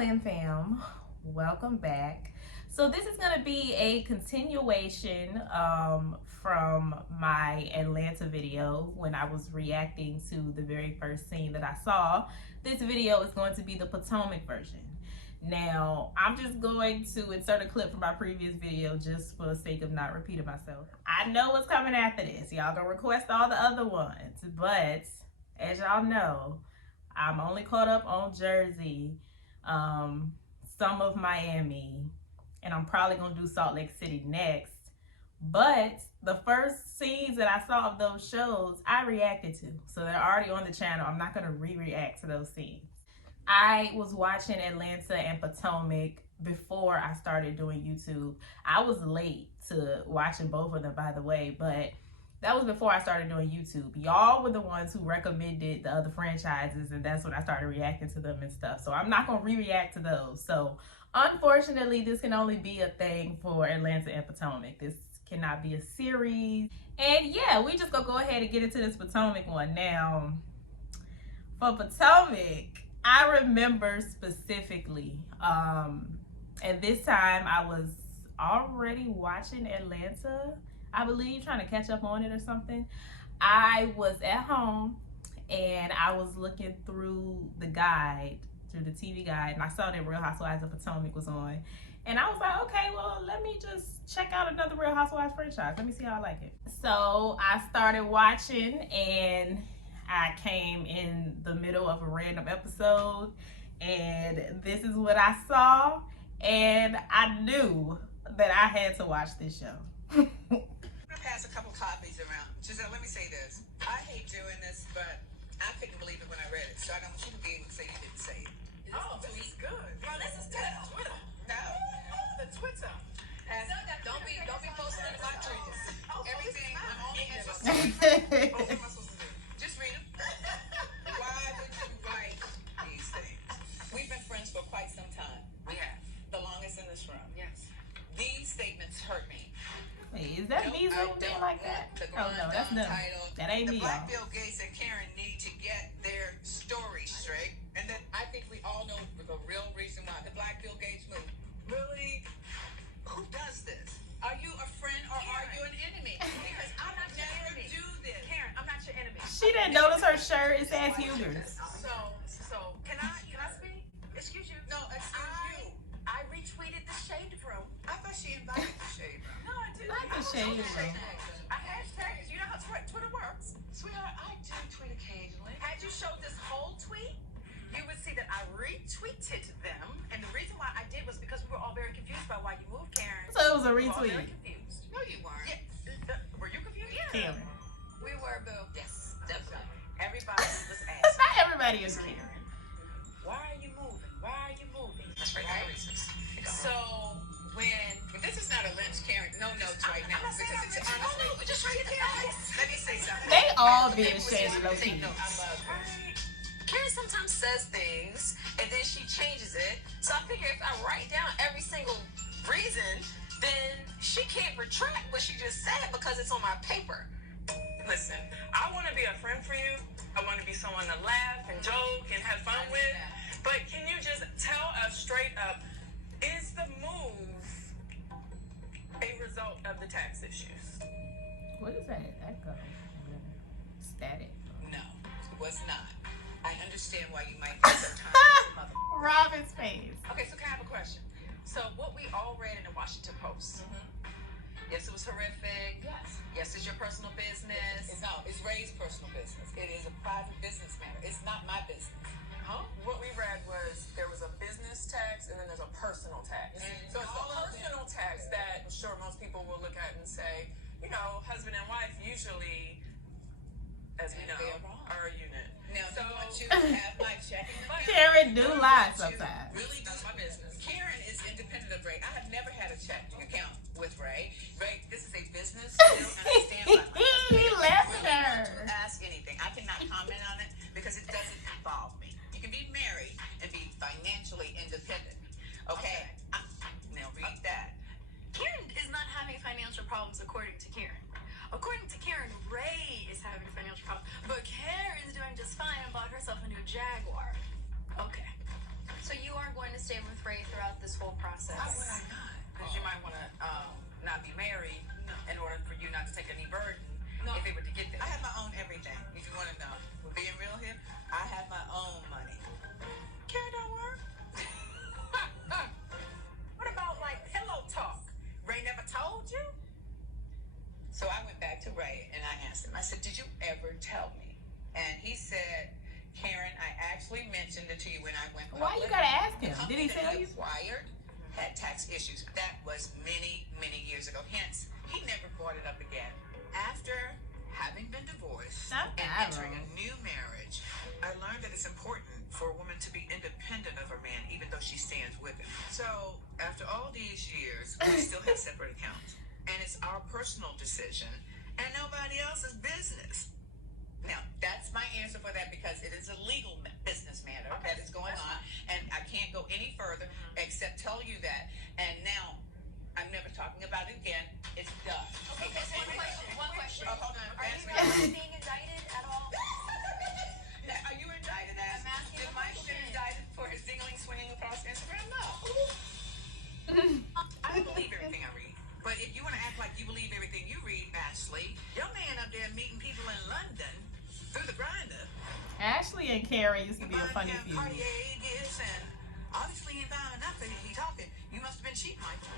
Glam Fam, welcome back. So this is going to be a continuation from my Atlanta video when I was reacting to the very first scene that I saw. This video is going to be the Potomac version. Now, I'm just going to insert a clip from my previous video just for the sake of not repeating myself. I know what's coming after this. Y'all gonna request all the other ones, but as y'all know, I'm only caught up on Jersey, some of Miami, and I'm probably gonna do Salt Lake City next. But the first scenes that I saw of those shows, I reacted to. So they're already on the channel. I'm not gonna re-react to those scenes. I was watching Atlanta and Potomac before I started doing YouTube. I was late to watching both of them, by the way, but that was before I started doing YouTube. Y'all were the ones who recommended the other franchises, and that's when I started reacting to them and stuff. So I'm not gonna re-react to those. So unfortunately, this can only be a thing for Atlanta and Potomac. This cannot be a series. And yeah, we just gonna go ahead and get into this Potomac one. Now, for Potomac, I remember specifically, and this time I was already watching Atlanta, I believe, trying to catch up on it or something. I was at home and I was looking through the guide, through the TV guide, and I saw that Real Housewives of Potomac was on. And I was like, okay, well, let me just check out another Real Housewives franchise. Let me see how I like it. So I started watching, and I came in the middle of a random episode, and this is what I saw, and I knew that I had to watch this show. I'm gonna pass a couple copies around. Giselle, let me say this. I hate doing this, but I couldn't believe it when I read it, so I don't want you to be able to say you didn't say it. Oh, this is good. Bro, this is Twitter. No. The Twitter. And Don't be posting in my tweets. everything I'm only interested in. What am I supposed to do? Just read them. Why would you write these things? We've been friends for quite some time. We have. The longest in this room. Yes. These statements hurt me. Wait, is that me zooming in like that? Oh no, that's them. That ain't the me, Black y'all. Bill Gates and Karen need to get their story straight. And then I think we all know the real reason why the Black Bill Gates move. Really? Who does this? Are you a friend or are you an enemy? Because I would never do this. Karen, I'm not your enemy. She didn't notice her shirt. It says Hugers. So can I speak? Excuse you. No, excuse you. I retweeted the Shade Room. I thought she invited the shade room. No, I didn't. Not the Shade Room. I hashtagged. You know how Twitter works. Sweetheart, I do tweet occasionally. Had you showed this whole tweet, you would see that I retweeted them. And the reason why I did was because we were all very confused about why you moved, Karen. So it was a We were all very retweet. confused. No, you weren't. Yeah. Were you confused? Yeah. Karen. We were, Boo. Yes, definitely. Everybody was asking. Not everybody is Karen. Why are you moving? Why are you moving? That's right. Right? Reasons. So But this is not a Lynch Karen. No notes right now. I'm not saying Because it's I'm honestly. no, just read the facts. Let me say something. They all being shady low Take key. notes. I love her. Karen sometimes says things and then she changes it. So I figure if I write down every single reason, then she can't retract what she just said because it's on my paper. Listen, I want to be a friend for you. I want to be someone to laugh and joke and have fun with. But can you just tell us straight up, is the move a result of the tax issues? What is that echo? Static. No, it was not. I understand why you might be sometimes mother. Robin's face. Okay, so can I have a question? So what we all read in the Washington Post. Yes, it was horrific. Yes, it's your personal business. No, it's Ray's personal business. It is a private business matter. It's not my business. Huh? What we read was there was a business tax and then there's a personal tax. So it's the personal tax that I'm sure most people will look at and say, you know, husband and wife usually, as we And know, they're wrong. are a unit. Now, So- I want you to have my checking account. Karen do lie You sometimes. Really do my business. Karen is independent of Ray. I have never had a checking account with Ray. Ray, this is a business. You don't understand why my husband He is laughing willing at to her. ask anything. I cannot comment on it because it doesn't involve me. You can be married and be financially independent. Okay? Now read that. Karen is not having financial problems according to Karen. According to Karen, Ray is having financial problems. But Karen's doing just fine and bought herself a new Jaguar. Okay. So you are going to stay with Ray throughout this whole process? Why would I not? Because you might want to not be married in order for you not to take any burden if it were to get there. I have my own everything. If you want to know, we're being real here. I have my own money. Karen don't work. What about like pillow talk? Ray never told you? So I went back to Ray and I asked him. I said, "Did you ever tell me?" And he said, "Karen, I actually mentioned it to you when I went public. Why you gotta ask him? The Did he company tell that you? acquired had tax issues. That was many, many years ago. Hence, he never brought it up again. After having been divorced Not and that entering a long. new marriage, I learned that it's important for a woman to be independent of her man, even though she stands with him. So, after all these years, we still have separate accounts. And it's our personal decision and nobody else's business. Now, that's my answer for that because it is a legal business matter that is going on, and I can't go any further except tell you that. And now, I'm never talking about it again. It's done. Okay, just one question. Oh, hold on. Are you Ask me. guys being indicted at all? Are you indicted as? I'm asking Did a Michael get question. indicted for his dingling swinging across Instagram? No. I don't believe everything I read. But if you want to act like you believe everything you read, Ashley, your man up there meeting people in London through the grinder. Ashley and Karen used to be a funny feud. Cartier gifts and obviously ain't buying enough. He talking. You must have been cheap, Michael.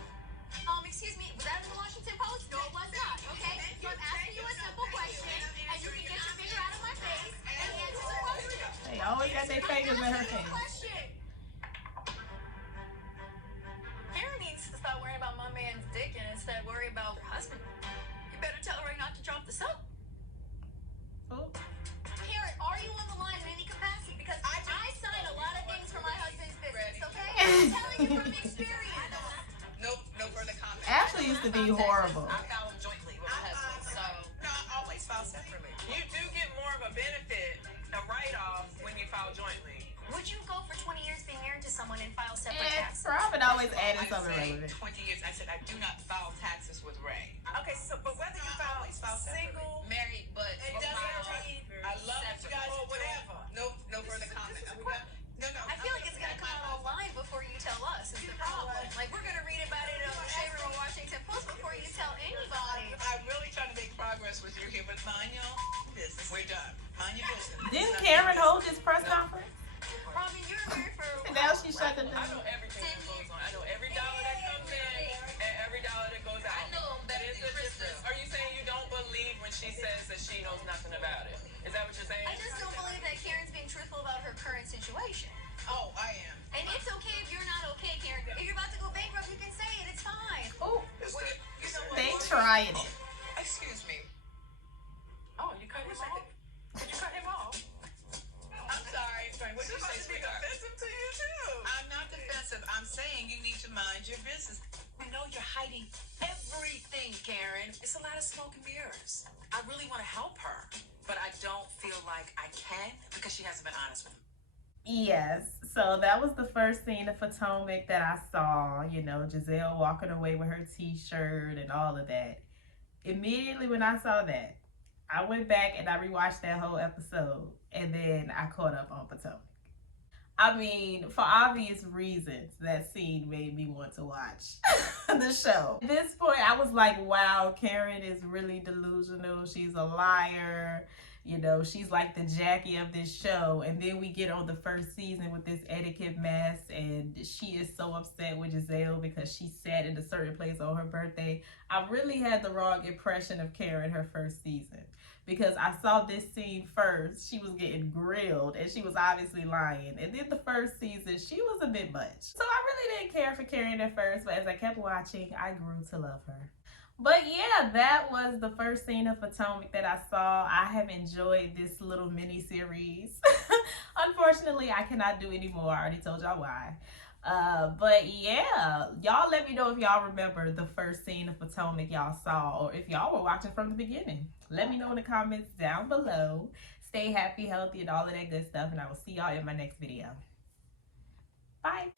Excuse me, was that in the Washington Post? No, it was not, okay? So I'm asking you a simple question, and you can get your finger out of my face and answer the question. They always got their fingers in her face. Question. Karen needs to stop worrying about my man's dick and instead worry about her husband. You better tell Ray not to drop the soap. Oh. Karen, are you on the line in any capacity? Because I sign a lot of things for my husband's business, okay? I'm telling you from experience. No further comment. Ashley used to be horrible. I file them jointly with my husband, so No, I always file separately. You do get more of a benefit, a write-off, when you file jointly. Would you go for 20 years being married to someone and file separate And taxes? Robin always added I something say relevant. 20 years. I said I do not file taxes with Ray. Okay, so but whether you I file always file separately. single, Married, but It doesn't mean I love what you guys or are doing. whatever. No further comment. No. I feel like it's gonna come out online before you tell us. Is the problem? Like we're gonna read about it on the Shade Room Washington Post before you tell anybody. I'm really trying to make progress with you here, but mind your business. We're done. Mind your business. Didn't Karen hold this press conference? Robin, you're married for. And now she shut the I know down. everything that goes on. I know every dollar that comes in and every dollar that goes out. I know better There's than a Krista. difference. Are you saying you don't believe when she says that she knows nothing about it? Is that what you're saying? I just don't believe that Karen's being truthful about her current situation. Oh, I am. And it's okay if you're not okay, Karen. If you're about to go bankrupt, you can say it. It's fine. Oh, Well, you know what? they trying it. Excuse me. Oh, you cut him off? Did you cut him off? I'm sorry. What did you say, sweetheart? Offensive to you too. I'm not defensive. I'm saying you need to mind your business. I know you're hiding everything, Karen. It's a lot of smoke and mirrors. I really want to help her, but I don't feel like I can because she hasn't been honest with me. Yes, so that was the first scene of Potomac that I saw, you know, Giselle walking away with her t-shirt and all of that. Immediately when I saw that, I went back and I rewatched that whole episode and then I caught up on Potomac. I mean, for obvious reasons, that scene made me want to watch the show. At this point, I was like, wow, Karen is really delusional. She's a liar. You know, she's like the Jackie of this show. And then we get on the first season with this etiquette mess. And she is so upset with Giselle because she sat in a certain place on her birthday. I really had the wrong impression of Karen her first season. Because I saw this scene first. She was getting grilled and she was obviously lying. And then the first season, she was a bit much. So I really didn't care for Karen at first. But as I kept watching, I grew to love her. But yeah, that was the first scene of Potomac that I saw. I have enjoyed this little mini series. Unfortunately, I cannot do any more. I already told y'all why. But yeah, y'all let me know if y'all remember the first scene of Potomac y'all saw, or if y'all were watching from the beginning. Let me know in the comments down below. Stay happy, healthy, and all of that good stuff, and I will see y'all in my next video. Bye.